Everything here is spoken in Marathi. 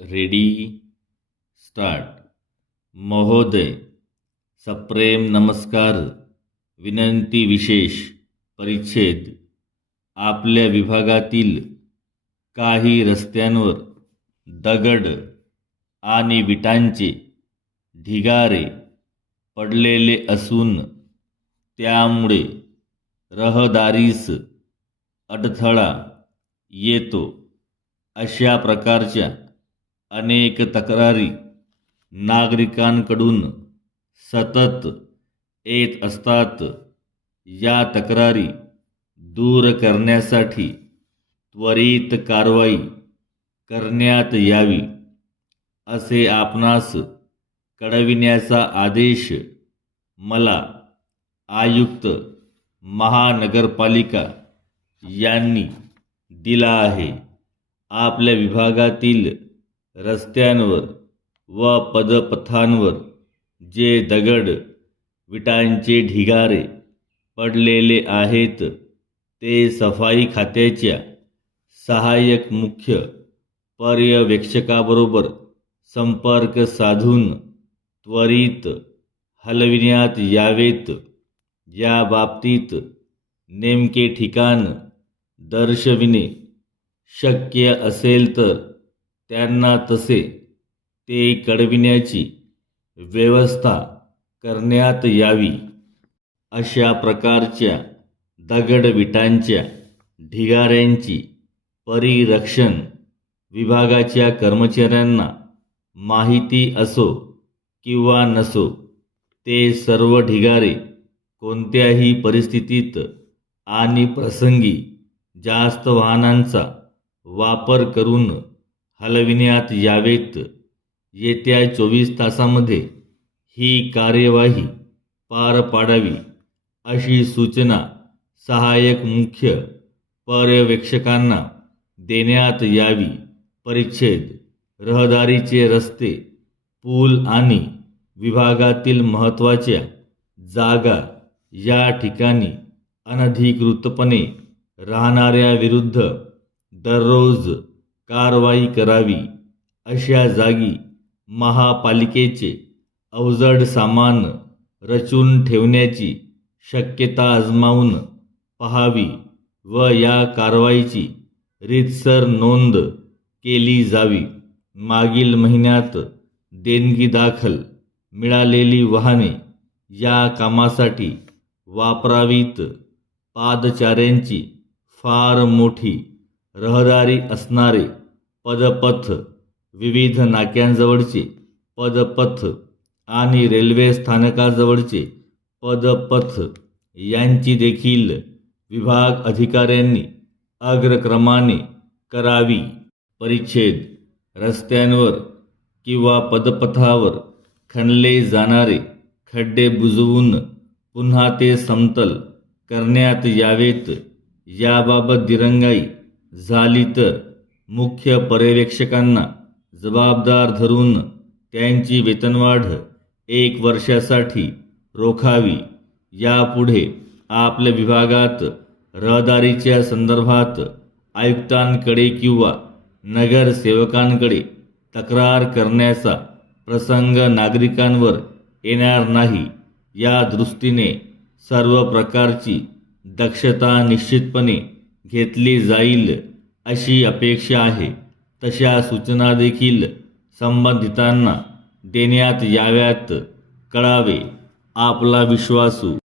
Ready start. महोदय सप्रेम नमस्कार विनंती विशेष परिच्छेद. आपल्या विभागातील काही रस्त्यांवर दगड आणि विटांचे ढिगारे पडलेले असून त्यामुळे रहदारीस अडथळा येतो. अशा प्रकारच्या अनेक तक्रारी नागरिकांकडून सतत येत असतात. या तक्रारी दूर करण्यासाठी त्वरित कारवाई करण्यात यावी असे आपणास कळविण्याचा आदेश मला आयुक्त महानगरपालिका यांनी दिला आहे. आपल्या विभागातील रस्त्यांवर व पदपथांवर जे दगड विटांचे ढिगारे पडलेले आहेत ते सफाई खात्याच्या सहाय्यक मुख्य पर्यवेक्षकाबरोबर संपर्क साधून त्वरित हलविण्यात यावेत. या बाबतीत नेमके ठिकाण दर्शविणे शक्य असेल तर त्यांना तसे ते कळविण्याची व्यवस्था करण्यात यावी अशा प्रकारच्या दगडविटांच्या ढिगाऱ्यांची परिरक्षण विभागाच्या कर्मचाऱ्यांना माहिती असो किंवा नसो ते सर्व ढिगारे कोणत्याही परिस्थितीत आणि प्रसंगी जास्त वाहनांचा वापर करून हलविण्यात यावेत. येत्या चोवीस तासामध्ये ही कार्यवाही पार पाडावी अशी सूचना सहाय्यक मुख्य पर्यवेक्षकांना देण्यात यावी. परिच्छेद रहदारीचे रस्ते पूल आणि विभागातील महत्त्वाच्या जागा या ठिकाणी अनधिकृतपणे राहणाऱ्या विरुद्ध दररोज कारवाई करावी अशा जागी महापालिकेचे अवजड सामान रचून ठेवण्याची शक्यता आजमावून पहावी व या कारवाईची रीतसर नोंद केली जावी. मागील महिन्यात देणगी दाखल मिळालेली वाहने या कामासाठी वापरावीत. पादचाऱ्यांची फार मोठी रहदारी असणारे पदपथ विविध नाक्यांजवळचे पदपथ आणि रेल्वे स्थानकाजवळचे पदपथ यांची देखील विभाग अधिकाऱ्यांनी अग्रक्रमाने करावी. परिच्छेद रस्त्यांवर किंवा पदपथावर खणले जाणारे खड्डे बुजवून पुन्हा ते समतल करण्यात यावेत. याबाबत दिरंगाई झाली तर मुख्य पर्यवेक्षकांना जबाबदार धरून त्यांची वेतनवाढ एक वर्षासाठी रोखावी. यापुढे आपल्या विभागात रहदारीच्या संदर्भात आयुक्तांकडे किंवा नगरसेवकांकडे तक्रार करण्याचा प्रसंग नागरिकांवर येणार नाही. या दृष्टीने सर्व प्रकारची दक्षता निश्चितपणे घेतली जाईल. अशी अपेक्षा आहे. तशा सूचना देखील संबंधितांना देण्यात याव्यात. कळावे. आपला विश्वासू